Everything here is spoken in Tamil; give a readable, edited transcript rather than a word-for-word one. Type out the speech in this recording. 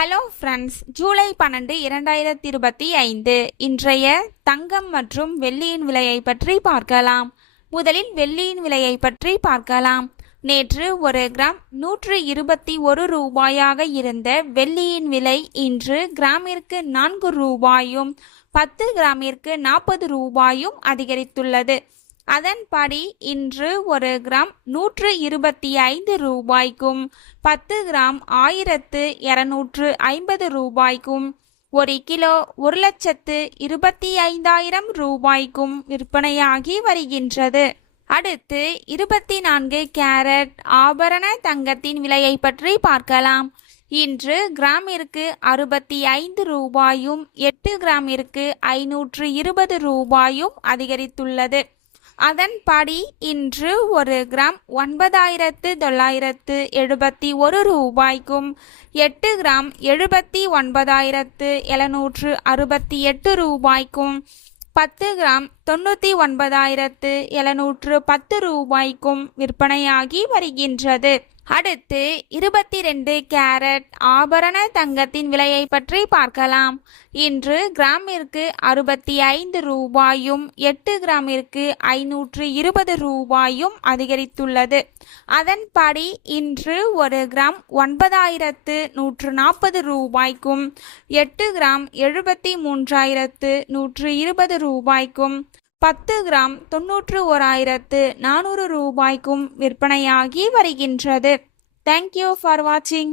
ஹலோ ஃப்ரெண்ட்ஸ், ஜூலை 12 2025 இன்றைய தங்கம் மற்றும் வெள்ளியின் விலையை பற்றி பார்க்கலாம். முதலில் வெள்ளியின் விலையை பற்றி பார்க்கலாம். நேற்று ஒரு கிராம் 121 ரூபாயாக இருந்த வெள்ளியின் விலை இன்று கிராமிற்கு 4 ரூபாயும் 10 கிராமிற்கு 40 ரூபாயும் அதிகரித்துள்ளது. அதன்படி இன்று ஒரு கிராம் 125 ரூபாய்க்கும் 10 கிராம் 1250 ரூபாய்க்கும் 1 கிலோ 1,25,000 ரூபாய்க்கும் விற்பனையாகி வருகின்றது. அடுத்து 24 கேரட் ஆபரண தங்கத்தின் விலையை பற்றி பார்க்கலாம். இன்று கிராமிற்கு 65 ரூபாயும் 8 கிராமிற்கு 520 ரூபாயும் அதிகரித்துள்ளது. அதன்படி இன்று ஒரு கிராம் 9,971 ரூபாய்க்கும் 8 கிராம் 79,768 ரூபாய்க்கும் 10 கிராம் 99,710 ரூபாய்க்கும் விற்பனையாகி வருகின்றது. அடுத்து 22 கேரட் ஆபரண தங்கத்தின் விலையை பற்றி பார்க்கலாம். இன்று கிராமிற்கு 65 ரூபாயும் 8 கிராமிற்கு 520 ரூபாயும் அதிகரித்துள்ளது. அதன்படி இன்று ஒரு கிராம் 9,140 ரூபாய்க்கும் 8 கிராம் 73,120 ரூபாய்க்கும் 10 கிராம் 91,400 ரூபாய்க்கும் விற்பனையாகி வருகின்றது. தேங்க்யூ ஃபார் வாட்சிங்.